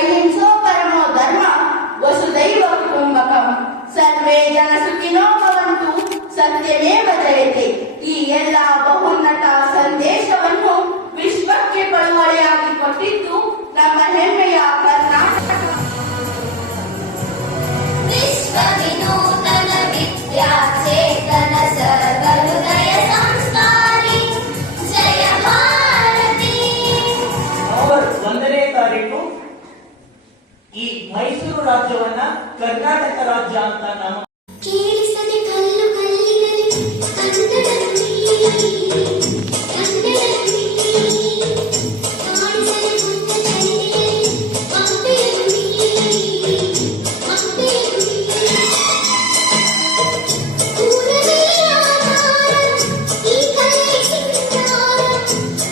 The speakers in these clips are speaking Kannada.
ಅಹಿಂಸೋ ಪರಮೋ ಧರ್ಮ ವಸುದೈವ ಕುಟುಂಬಕಂ ಸರ್ವೇ ಜನ ಸುಖಿನೋ ಭವಂತು ಸತ್ಯಮೇವ ಜಯತೆ. ಈ ಎಲ್ಲ ಬಹುನ್ನತ ಸಂದೇಶವನ್ನು ವಿಶ್ವಕ್ಕೆ ಬಳುವಳಿಯಾಗಿ ಕೊಟ್ಟಿದ್ದು ನಮ್ಮ ಹೆಮ್ಮೆಯ ಕರ್ನಾಟಕ. ವಿಶ್ವ ವಿನೂತನ ವಿದ್ಯಾಚೇತನ ಸರ್ವಹೃದಯ ಸಂಸ್ಕಾರಿ ಜಯ ಭಾರತಿ. ನವೆಂಬರ್ 1ನೇ ತಾರೀಕು ಈ ಮೈಸೂರು ರಾಜ್ಯವನ್ನ ಕರ್ನಾಟಕ ರಾಜ್ಯ ಅಂತ ನಾಮ ಕೇಳಿಸದೆ ಕಲ್ಲು ಕಲ್ಲಿನಲ್ಲಿ ಕನ್ನಡದಲ್ಲಿ ಕಾಣಿಸದೆ ಮುನ್ನ ಚಳಿಯಲ್ಲಿ ಮಕ್ಕಳು ಈ ಕಲೆ ಸಿಂಗಾರ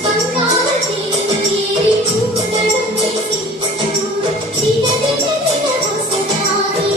ಬಂಗಾರ ದೇವರೇರಿ ಕೂಡಲೇ ದಿನ ಹೊಸದಾಗಿ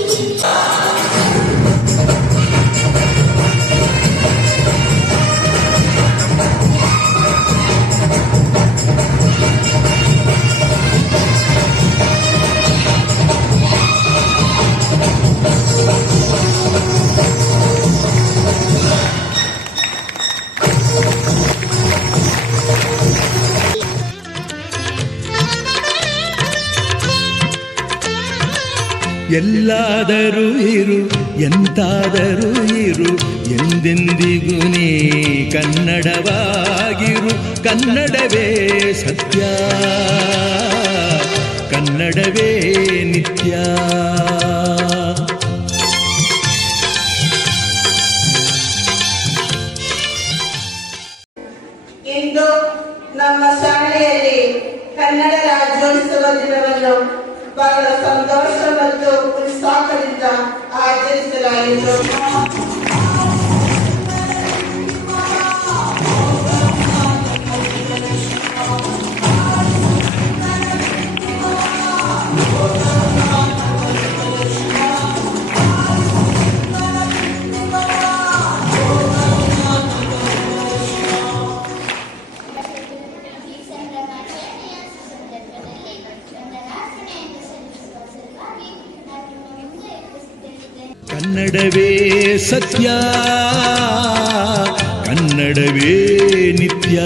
ಎಲ್ಲಾದರೂ ಇರು ಎಂತಾದರೂ ಇರು ಎಂದೆಂದಿಗೂ ನೀ ಕನ್ನಡವಾಗಿರು. ಕನ್ನಡವೇ ಸತ್ಯ, ಕನ್ನಡವೇ ನಿತ್ಯ. ಇಂದು ನಮ್ಮ ಶಾಲೆಯಲ್ಲಿ ಕನ್ನಡ ರಾಜ್ಯೋತ್ಸವ ದಿನವನ್ನು ಬಹಳ ಸಂತೋಷ ಮತ್ತು ಉತ್ಸಾಹದಿಂದ ಆಚರಿಸಲಾಯಿತು. ಕನ್ನಡವೇ ಸತ್ಯ, ಕನ್ನಡವೇ ನಿತ್ಯ.